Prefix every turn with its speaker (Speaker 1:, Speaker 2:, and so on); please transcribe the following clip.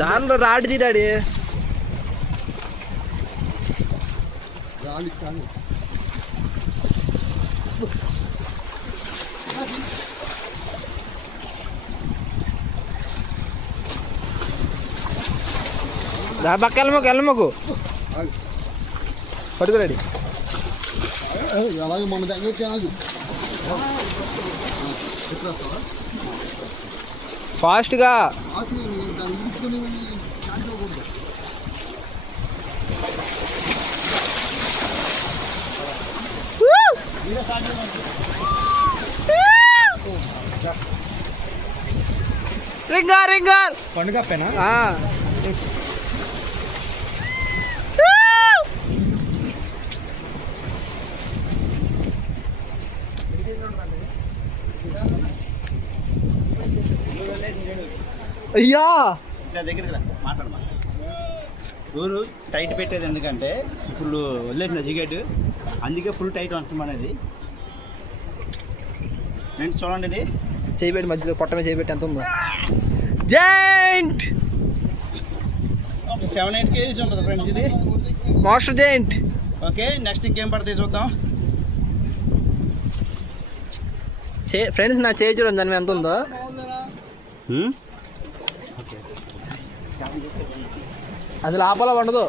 Speaker 1: దానిలో రాడు తీరాడి దా పక్క వెళ్ళమకు వెళ్ళమకు పట్టుకురాడి
Speaker 2: అలాగే మన దగ్గర
Speaker 1: ఫాస్ట్గా. రింగార్ రింగార్.
Speaker 3: పండుగ పెనా.
Speaker 1: అయ్యా!
Speaker 4: నా దగ్గరికి రా మాట్లాడమా? డోరు టైట్ పెట్టేది ఎందుకంటే ఇప్పుడు వదిలేసిన జిగేట్. అందుకే ఫుల్ టైట్ అంటున్నది ఫ్రెండ్స్ చూడండి ఇది.
Speaker 1: చేయబెట్టి మధ్యలో పొట్టమే చేయబెట్టి ఎంత ఉందో. జైంట్!
Speaker 4: సెవెన్ ఎయిట్ కేజీస్ ఉంటుంది ఫ్రెండ్స్ ఇది.
Speaker 1: Master giant!
Speaker 4: ఓకే నెక్స్ట్ ఇంకేం పడితే చూద్దాం.
Speaker 1: చే ఫ్రెండ్స్ నా చేయి చూడండి దాని ఎంత ఉందో. అది లోపల ఉండదు